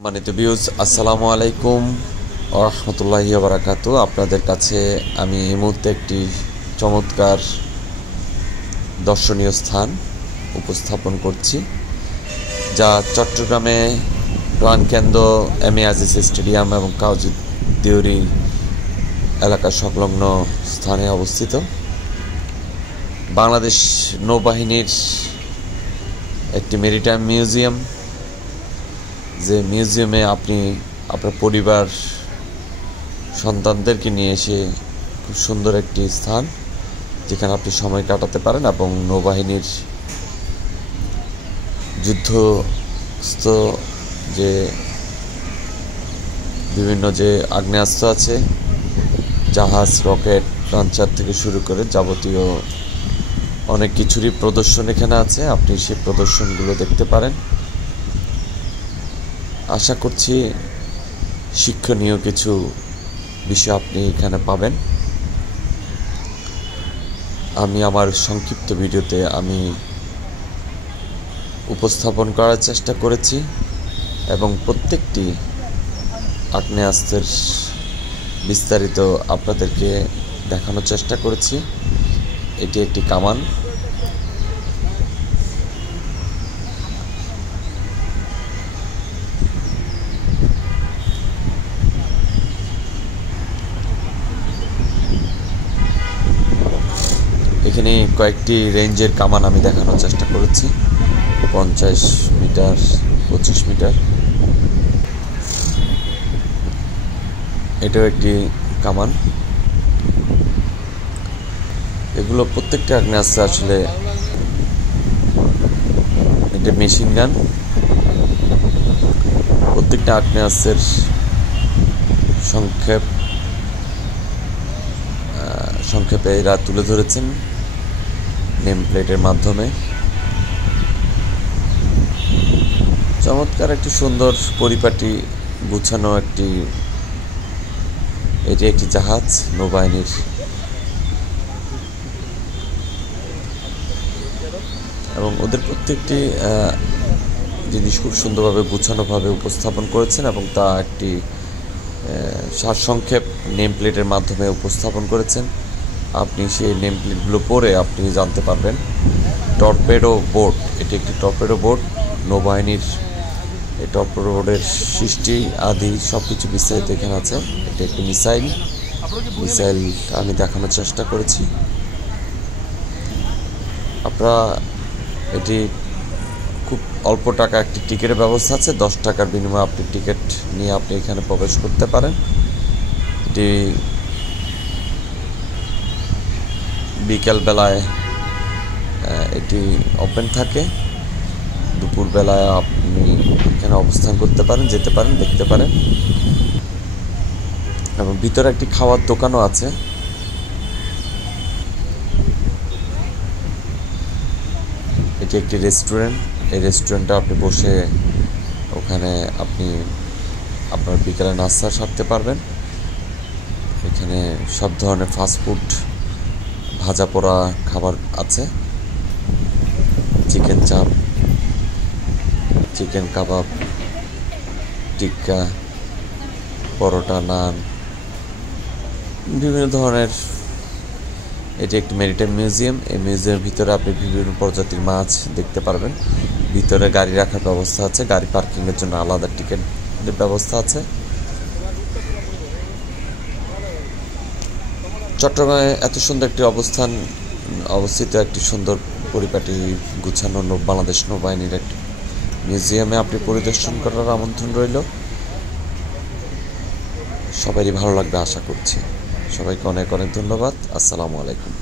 মানিত views, আসসালামু আলাইকুম ওয়া রাহমাতুল্লাহি ওয়া বারাকাতুহু। আপনাদের কাছে আমি এই মুহূর্তে একটি চমৎকার দর্শনীয় স্থান উপস্থাপন করছি, যা চট্টগ্রামে প্রাণকেন্দ্র এম এ আজিজ স্টেডিয়াম এবং কাজী দেউরি এলাকা সংলগ্ন স্থানে অবস্থিত। বাংলাদেশ নৌবাহিনীর একটি মেরিটাইম মিউজিয়াম, যে মিউজিয়ামে আপনি আপনার পরিবার সন্তানদেরকে নিয়ে এসে খুব সুন্দর একটি স্থান যেখানে আপনি সময় কাটাতে পারেন এবং নৌবাহিনীর যুদ্ধস্থ যে বিভিন্ন যে আগ্নেয়াস্ত্র আছে, জাহাজ, রকেট লঞ্চার থেকে শুরু করে যাবতীয় অনেক কিছুরই প্রদর্শন এখানে আছে। আপনি সেই প্রদর্শনগুলো দেখতে পারেন। আশা করছি শিক্ষণীয় কিছু বিষয় আপনি এখানে পাবেন। আমি আমার সংক্ষিপ্ত ভিডিওতে আমি উপস্থাপন করার চেষ্টা করেছি এবং প্রত্যেকটি আগ্নেয়াস্ত্রের বিস্তারিত আপনাদেরকে দেখানোর চেষ্টা করেছি। এটি একটি কামান। এখানে কয়েকটি রেঞ্জের কামান আমি দেখানোর চেষ্টা করেছি, 50 মিটার, 25 মিটার। এটাও একটি কামান। এগুলো প্রত্যেকটা আগ্নেয়াস্ত্র আসলে এটা মেশিন গান। প্রত্যেকটা আগ্নেয়াস্ত্রের সংক্ষেপে এরা তুলে ধরেছেন নেম প্লেটের মাধ্যমে। চমৎকার একটি সুন্দর পরিপাটি গুছানো এটি একটি জাহাজ নৌবাহিনীর। এবং ওদের প্রত্যেকটি জিনিস খুব সুন্দরভাবে গুছানোভাবে উপস্থাপন করেছেন এবং তা একটি সারসংক্ষেপ নেম প্লেটের মাধ্যমে উপস্থাপন করেছেন। আপনি সেই নেম প্লেটগুলো পড়ে আপনি জানতে পারবেন। টর্পেডো বোট, এটি একটি টর্পেডো বোট নৌবাহিনীর। এই টর্পেডো বোটের সৃষ্টি আদি সব কিছু বিস্তারিত এখানে আছে। এটি একটি মিসাইল আমি দেখানোর চেষ্টা করেছি। আপনারা এটি খুব অল্প টাকা একটি টিকিটের ব্যবস্থা আছে। 10 টাকার বিনিময়ে আপনি টিকিট নিয়ে আপনি এখানে প্রবেশ করতে পারেন। এটি বিকেলবেলায় এটি ওপেন থাকে। দুপুরবেলায় আপনি এখানে অবস্থান করতে পারেন, যেতে পারেন, দেখতে পারেন। এবং ভিতরে একটি খাওয়ার দোকানও আছে। এটি একটি রেস্টুরেন্ট। এই রেস্টুরেন্টে আপনি বসে ওখানে আপনি আপনার বিকেলে নাস্তা সারতে পারবেন। এখানে সব ধরনের ফাস্টফুড, ভাজা পোড়া খাবার আছে। চিকেন চাপ, চিকেন কাবাব, টিক্কা, পরোটা, নান, বিভিন্ন ধরনের। এটি একটি মেরিটাইম মিউজিয়াম। এই মিউজিয়ামের ভিতরে আপনি বিভিন্ন প্রজাতির মাছ দেখতে পারবেন। ভিতরে গাড়ি রাখার ব্যবস্থা আছে, গাড়ি পার্কিংয়ের জন্য আলাদা টিকিটের ব্যবস্থা আছে। চট্টগ্রামে এত সুন্দর একটি অবস্থিত একটি সুন্দর পরিপাটি গুছানো বাংলাদেশ নৌবাহিনীর একটি মিউজিয়ামে আপনি পরিদর্শন করার আমন্ত্রণ রইল। সবারই ভালো লাগবে আশা করছি। সবাইকে অনেক অনেক ধন্যবাদ। আসসালামু আলাইকুম।